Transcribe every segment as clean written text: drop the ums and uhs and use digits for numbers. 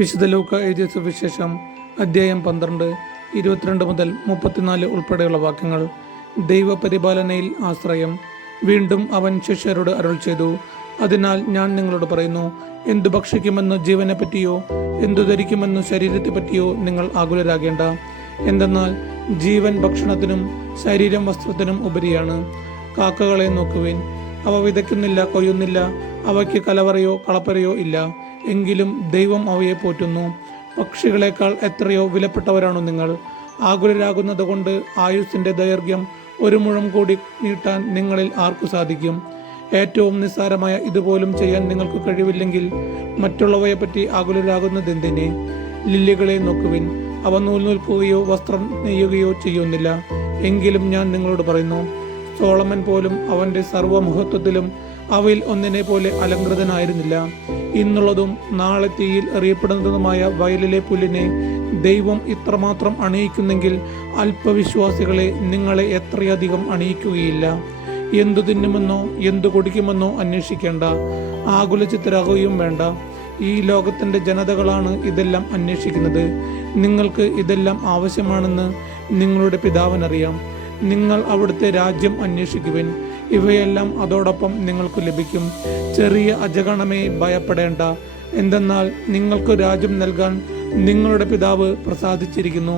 വിശുദ്ധ ലൂക്ക എഴുതിയ സുവിശേഷം അധ്യായം 12 22 മുതൽ 34 ഉൾപ്പെടെയുള്ള വാക്യങ്ങൾ. ദൈവപരിപാലനയിൽ ആശ്രയം. വീണ്ടും അവൻ ശിഷ്യരോട് അരുൾ ചെയ്തു, അതിനാൽ ഞാൻ നിങ്ങളോട് പറയുന്നു, എന്തു ഭക്ഷിക്കുമെന്ന് ജീവനെ പറ്റിയോ എന്തു ധരിക്കുമെന്ന് ശരീരത്തെ പറ്റിയോ നിങ്ങൾ ആകുലരാകേണ്ട. എന്തെന്നാൽ ജീവൻ ഭക്ഷണത്തിനും ശരീരം വസ്ത്രത്തിനും ഉപരിയാണ്. കാക്കകളെ നോക്കുവിൻ, അവ വിതയ്ക്കുന്നില്ല, കൊയ്യുന്നില്ല, അവയ്ക്ക് കലവറയോ കളപ്പരയോ ഇല്ല, എങ്കിലും ദൈവം അവയെ പോറ്റുന്നു. പക്ഷികളെക്കാൾ എത്രയോ വിലപ്പെട്ടവരാണു നിങ്ങൾ. ആകുലരാകുന്നത് കൊണ്ട് ആയുസ്സിന്റെ ദൈർഘ്യം ഒരു മുഴം കൂടി നീട്ടാൻ നിങ്ങളിൽ ആർക്കു സാധിക്കും? ഏറ്റവും നിസ്സാരമായ ഇതുപോലും ചെയ്യാൻ നിങ്ങൾക്ക് കഴിവില്ലെങ്കിൽ മറ്റുള്ളവയെപ്പറ്റി ആകുലരാകുന്നതെന്തിനെ? ലില്ലികളെ നോക്കുവിൻ, അവ നൂൽ നൂൽക്കുകയോ വസ്ത്രം നെയ്യുകയോ ചെയ്യുന്നില്ല. എങ്കിലും ഞാൻ നിങ്ങളോട് പറയുന്നു, സോളമൻ പോലും അവന്റെ സർവ്വമഹത്വത്തിലും അവയിൽ ഒന്നിനെ പോലെ അലങ്കൃതനായിരുന്നില്ല. ഇന്നുള്ളതും നാളെ തീയിൽ എറിയപ്പെടുന്നതുമായ വയലിലെ പുല്ലിനെ ദൈവം ഇത്രമാത്രം അണിയിക്കുന്നെങ്കിൽ അല്പവിശ്വാസികളെ നിങ്ങളെ എത്രയധികം അണിയിക്കുകയില്ല. എന്തു തിന്നുമെന്നോ എന്തു കുടിക്കുമെന്നോ അന്വേഷിക്കേണ്ട, ആകുലചിത്തരാകുകയും വേണ്ട. ഈ ലോകത്തിന്റെ ജനതകളാണ് ഇതെല്ലാം അന്വേഷിക്കുന്നത്. നിങ്ങൾക്ക് ഇതെല്ലാം ആവശ്യമാണെന്ന് നിങ്ങളുടെ പിതാവിനറിയാം. നിങ്ങൾ അവിടുത്തെ രാജ്യം അന്വേഷിക്കുവിൻ, ഇവയെല്ലാം അതോടൊപ്പം നിങ്ങൾക്ക് ലഭിക്കും. ചെറിയ അജഗണമേ, ഭയപ്പെടേണ്ട. എന്തെന്നാൽ നിങ്ങൾക്ക് രാജ്യം നൽകാൻ നിങ്ങളുടെ പിതാവ് പ്രസാദിച്ചിരിക്കുന്നു.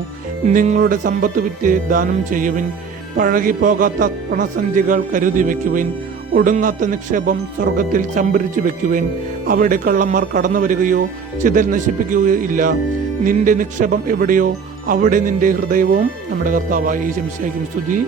നിങ്ങളുടെ സമ്പത്ത് വിറ്റ് ദാനം ചെയ്യുവിൻ. പഴകിപ്പോകാത്ത പണസഞ്ചികൾ കരുതി വെക്കുവിൻ. ഒടുങ്ങാത്ത നിക്ഷേപം സ്വർഗത്തിൽ സംഭരിച്ചു വെക്കുവിൻ. അവിടെ കള്ളന്മാർ കടന്നു വരികയോ ചിതൽ നശിപ്പിക്കുകയോ ഇല്ല. നിന്റെ നിക്ഷേപം എവിടെയോ അവിടെ നിന്റെ ഹൃദയവും. നമ്മുടെ കർത്താവായ യേശുമിശിഹായ്ക്കും സ്തുതി.